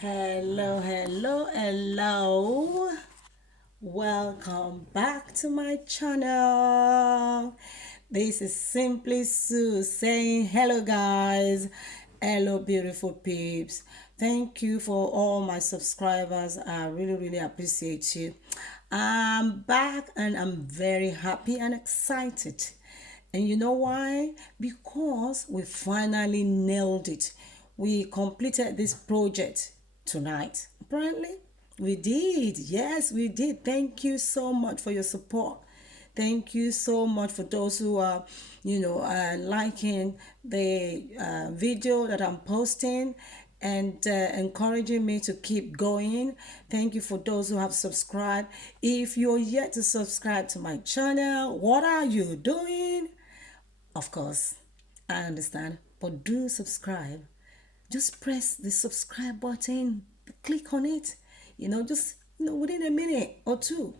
Hello, hello, hello. Welcome back to my channel. This is Simply Sue saying hello, guys. Hello, beautiful peeps. Thank you for all my subscribers. I really appreciate you. I'm back and I'm very happy and excited. And you know why? Because we finally nailed it. We completed this project tonight. Apparently, we did. Yes, we did. Thank you so much for your support. Thank you so much for those who are, liking the video that I'm posting and encouraging me to keep going. Thank you for those who have subscribed. If you're yet to subscribe to my channel, what are you doing? Of course, I understand, but do subscribe. Just press the subscribe button, click on it. Just within a minute or two,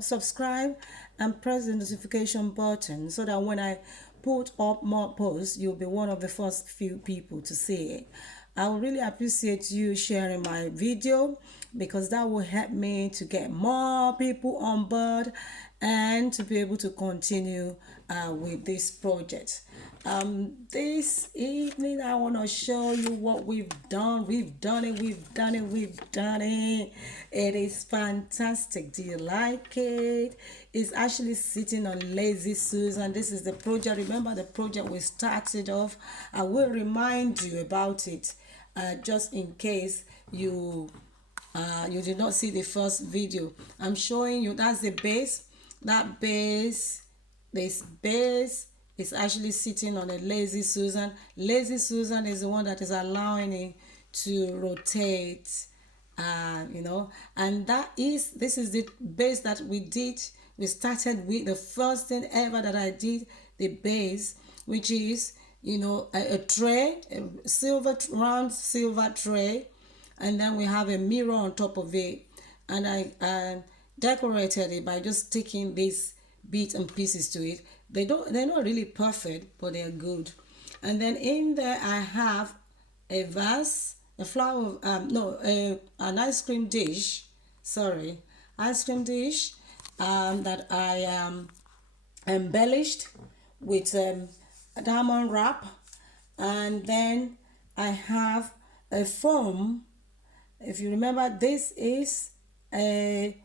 subscribe and press the notification button so that when I put up more posts, you'll be one of the first few people to see it. I would really appreciate you sharing my video because that will help me to get more people on board and to be able to continue with this project. This evening I want to show you what we've done. We've done it. It is fantastic. Do you like it? It's actually sitting on Lazy Susan. This is the project. Remember the project we started off? I will remind you about it just in case you did not see the first video. I'm showing you that's the base. This base is actually sitting on a Lazy Susan. Lazy Susan is the one that is allowing it to rotate, and this is the base that we did. We started with the first thing ever that I did, the base, which is a tray, a round silver tray, and then we have a mirror on top of it, and I decorated it by just sticking these bits and pieces to it. They're not really perfect, but they're good. And then in there I have a vase, a flower, an ice cream dish, sorry, ice cream dish that I embellished with a diamond wrap. And then I have a foam. If you remember, this is a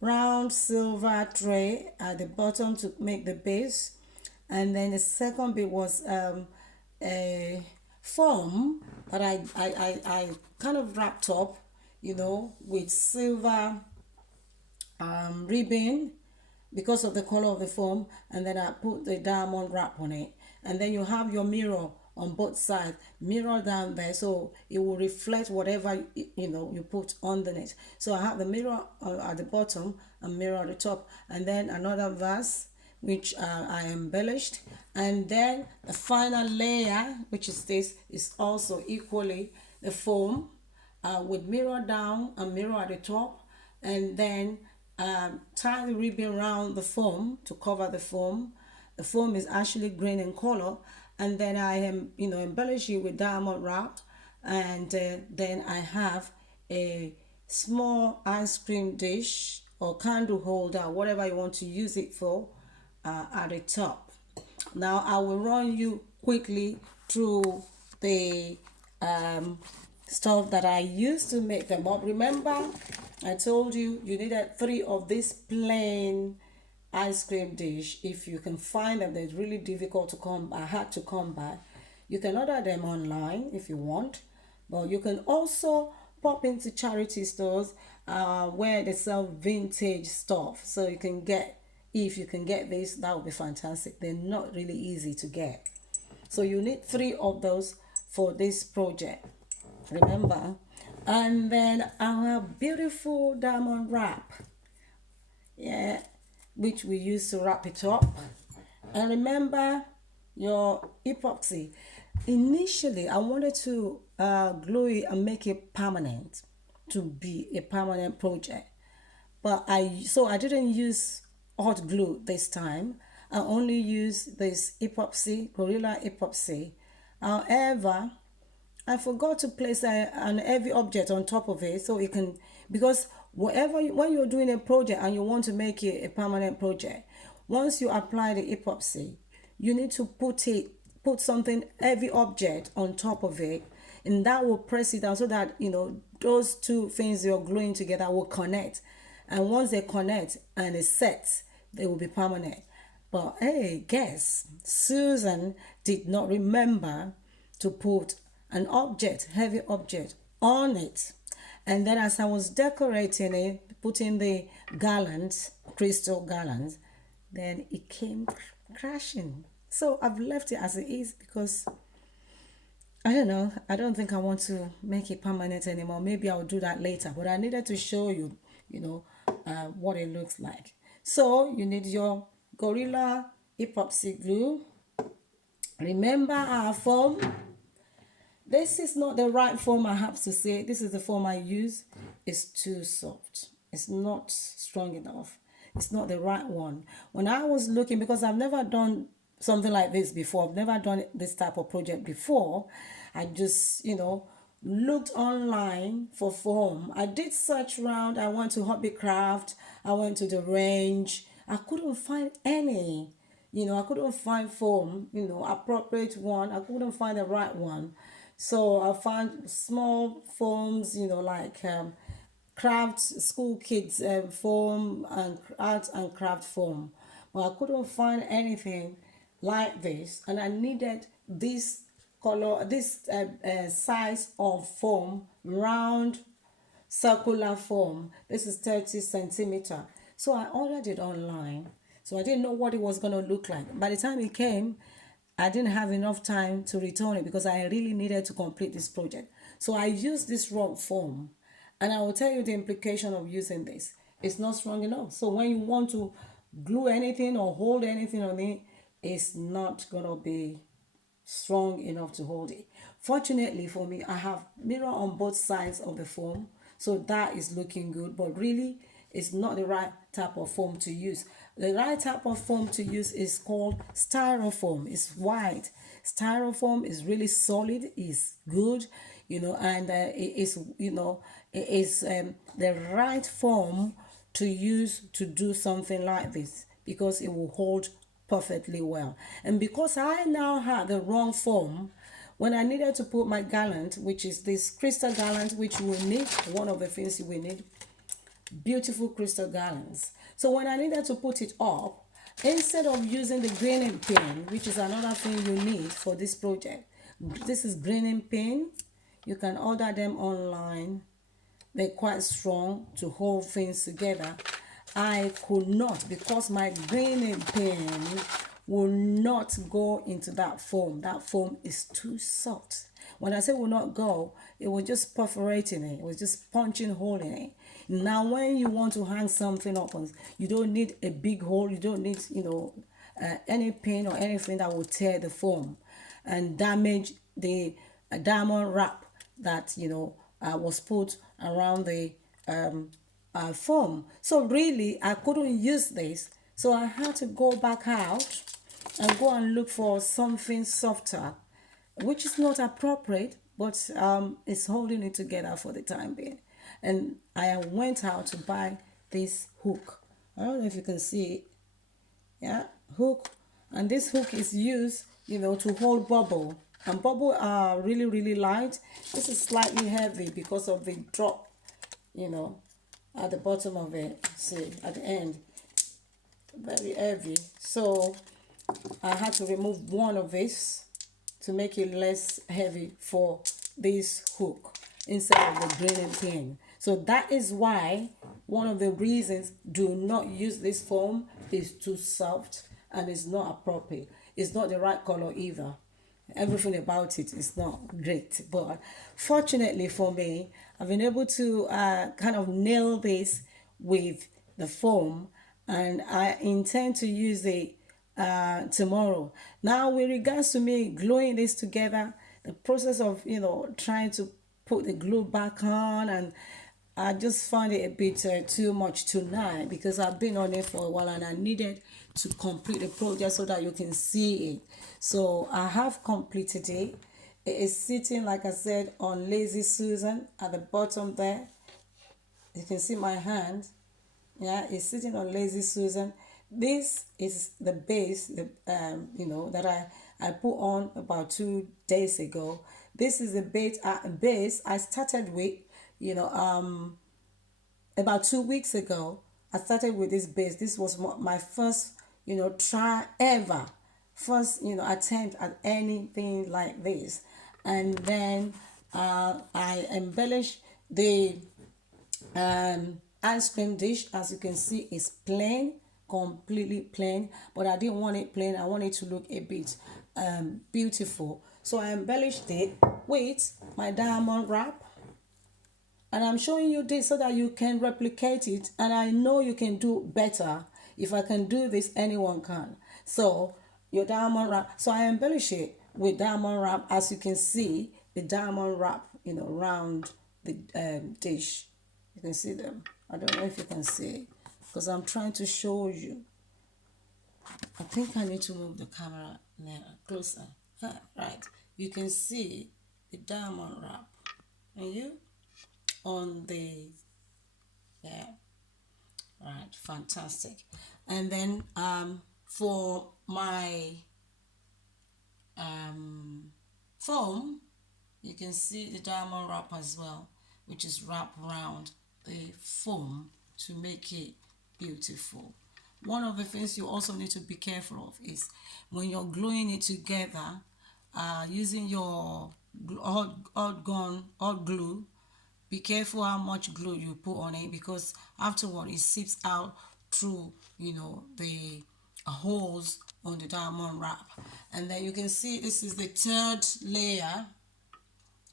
round silver tray at the bottom to make the base, and then the second bit was a foam that I kind of wrapped up, with silver ribbon because of the color of the foam, and then I put the diamond wrap on it. And then you have your mirror on both sides, mirror down there, so it will reflect whatever you put underneath. So I have the mirror at the bottom and mirror at the top, and then another vase which I embellished, and then the final layer, which is this, is also equally the foam with mirror down and mirror at the top, and then tie the ribbon around the foam to cover the foam. The foam is actually green in color, and then I am embellish it with diamond wrap, and then I have a small ice cream dish or candle holder, whatever you want to use it for, at the top. Now I will run you quickly through the stuff that I used to make them up. Remember, I told you needed 3 of this plain ice cream dish. If you can find them, they're really difficult to come by, hard to come by. You can order them online if you want, but you can also pop into charity stores where they sell vintage stuff. So if you can get this, that would be fantastic. They're not really easy to get, so you need 3 of those for this project, remember. And then our beautiful diamond wrap, which we use to wrap it up. And remember your epoxy. Initially I wanted to glue it and make it permanent, to be a permanent project, but I didn't use hot glue this time. I only used this epoxy, Gorilla epoxy. However, I forgot to place an heavy object on top of it so it can, because when you're doing a project and you want to make it a permanent project, once you apply the epoxy, you need to put something heavy object on top of it, and that will press it down so that those two things you're gluing together will connect, and once they connect and it's set, they will be permanent. But hey, guess Susan did not remember to put an object, heavy object, on it. And then as I was decorating it, putting the garlands, crystal garlands, then it came crashing. So I've left it as it is because I don't know. I don't think I want to make it permanent anymore. Maybe I'll do that later. But I needed to show you, what it looks like. So you need your Gorilla epoxy glue. Remember our foam. This is not the right foam, I have to say. This is the foam I use. It's too soft. It's not strong enough. It's not the right one. When I was looking, because I've never done something like this before, I've never done this type of project before, I just, looked online for foam. I did search around. I went to Hobbycraft. I went to the range. I couldn't find any. I couldn't find foam, appropriate one. I couldn't find the right one. So I found small foams, like craft school kids foam and art and craft foam. But I couldn't find anything like this, and I needed this color, this size of foam, round circular foam. This is 30 centimeter. So I ordered it online. So I didn't know what it was going to look like. By the time it came, I didn't have enough time to return it because I really needed to complete this project. So I used this raw foam, and I will tell you the implication of using this. It's not strong enough. So when you want to glue anything or hold anything on it, it's not going to be strong enough to hold it. Fortunately for me, I have mirror on both sides of the foam, so that is looking good, but really it's not the right type of foam to use. The right type of foam to use is called styrofoam. It's white. Styrofoam is really solid, is good, and it is, the right foam to use to do something like this, because it will hold perfectly well. And because I now had the wrong foam, when I needed to put my garland, which is this crystal garland, which you will need, one of the things you will need, beautiful crystal garlands. So when I needed to put it up, instead of using the graining pin, which is another thing you need for this project, this is graining pin. You can order them online. They're quite strong to hold things together. I could not, because my graining pin will not go into that foam. That foam is too soft. When I say will not go, it was just perforating it. It was just punching hole in it. Now, when you want to hang something up, you don't need a big hole. You don't need, any pin or anything that will tear the foam and damage the diamond wrap that, was put around the foam. So really, I couldn't use this. So I had to go back out and go and look for something softer, which is not appropriate, but it's holding it together for the time being. And I went out to buy this hook. I don't know if you can see it. Yeah, hook. And this hook is used, to hold bubble. And bubble are really, really light. This is slightly heavy because of the drop, at the bottom of it. See, at the end, very heavy. So I had to remove one of this to make it less heavy for this hook instead of the graining pin. So that is why one of the reasons do not use this foam is too soft and it's not appropriate. It's not the right color either. Everything about it is not great. But fortunately for me, I've been able to kind of nail this with the foam, and I intend to use it tomorrow. Now, with regards to me gluing this together, the process of trying to put the glue back on, and I just found it a bit too much tonight because I've been on it for a while and I needed to complete the project so that you can see it. So I have completed it. It is sitting, like I said, on Lazy Susan at the bottom there. You can see my hand. Yeah, it's sitting on Lazy Susan. This is the base, that I put on about 2 days ago. This is the base I started with, you know, about 2 weeks ago. I started with this base. This was my first, try ever, first, attempt at anything like this. And then I embellished the ice cream dish. As you can see, is plain, completely plain, but I didn't want it plain. I want it to look a bit beautiful, so I embellished it with my diamond wrap. And I'm showing you this so that you can replicate it, and I know you can do better. If I can do this, anyone can. So your diamond wrap, so I embellish it with diamond wrap. As you can see, the diamond wrap, around the dish. You can see them. I don't know if you can see, because I'm trying to show you. I think I need to move the camera closer. Right. You can see the diamond wrap. And you? On the, yeah, right, fantastic. And then for my foam, you can see the diamond wrap as well, which is wrapped around the foam to make it beautiful. One of the things you also need to be careful of is when you're gluing it together, using your hot glue. Be careful how much glue you put on it, because afterward it seeps out through, the holes on the diamond wrap. And then you can see this is the third layer.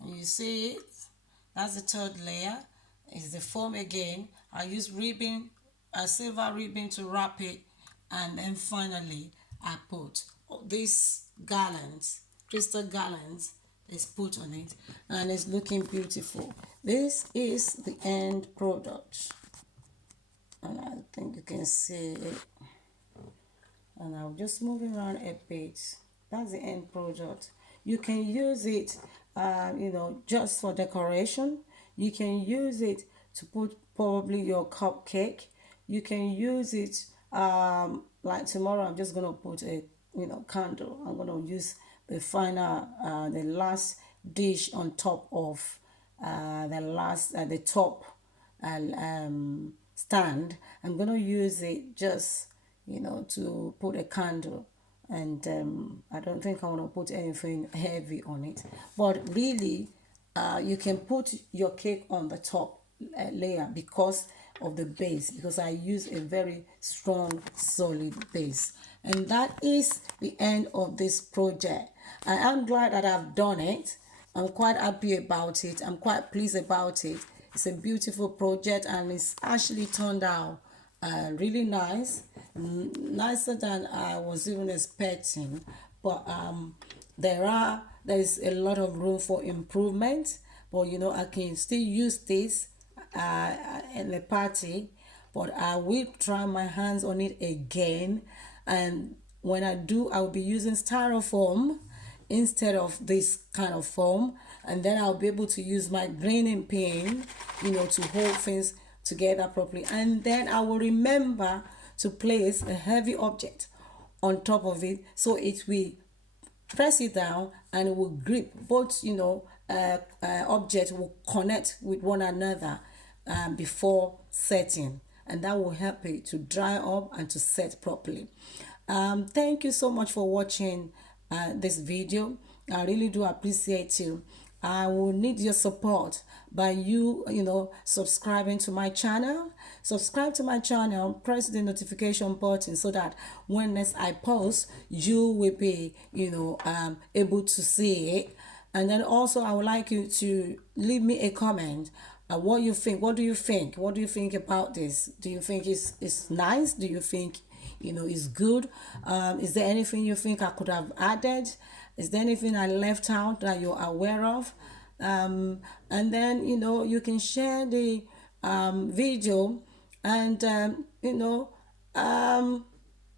And you see it? That's the third layer. It's the foam again. I use ribbon, a silver ribbon to wrap it. And then finally, I put this garlands, crystal garlands, is put on it, and it's looking beautiful. This is the end product, and I think you can see it. And I'll just move it around a bit. That's the end product. You can use it, just for decoration. You can use it to put probably your cupcake. You can use it, like tomorrow I'm just going to put a, candle. I'm going to use the final, the last dish on top of the top stand. I'm going to use it just, to put a candle. And I don't think I want to put anything heavy on it. But really, you can put your cake on the top layer because of the base, because I use a very strong solid base. And that is the end of this project. I am glad that I've done it. I'm quite happy about it. I'm quite pleased about it. It's a beautiful project, and it's actually turned out really nice, nicer than I was even expecting. But there's a lot of room for improvement. But I can still use this in the party, but I will try my hands on it again. And when I do, I'll be using styrofoam instead of this kind of foam, and then I'll be able to use my graining pin, to hold things together properly. And then I will remember to place a heavy object on top of it, so it will press it down and it will grip. Both objects will connect with one another before setting, and that will help it to dry up and to set properly. Thank you so much for watching this video. I really do appreciate you. I will need your support by you subscribing to my channel. Subscribe to my channel, press the notification button, so that when next I post, you will be able to see it. And then also, I would like you to leave me a comment. What you think? What do you think? What do you think about this? Do you think it's nice? Do you think it's good? Is there anything you think I could have added? Is there anything I left out that you're aware of? And then you can share the video, and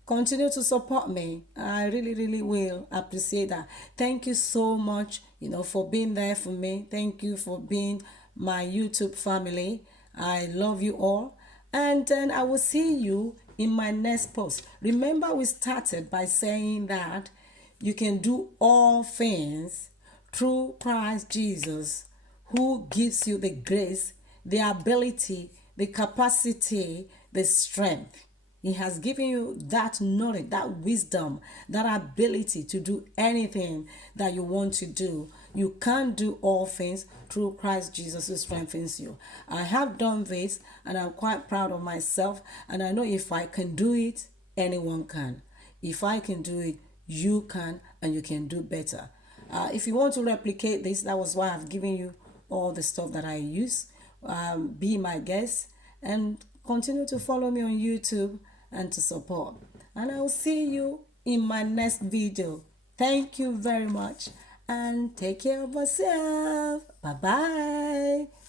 continue to support me. I really, really will appreciate that. Thank you so much, for being there for me. Thank you for being my YouTube family. I love you all. And then I will see you in my next post. Remember, we started by saying that you can do all things through Christ Jesus, who gives you the grace, the ability, the capacity, the strength. He has given you that knowledge, that wisdom, that ability to do anything that you want to do. You can do all things through Christ Jesus who strengthens you. I have done this and I'm quite proud of myself. And I know if I can do it, anyone can. If I can do it, you can, and you can do better. If you want to replicate this, that was why I've given you all the stuff that I use. Be my guest and continue to follow me on YouTube and to support. And I will see you in my next video. Thank you very much and take care of yourself. Bye bye.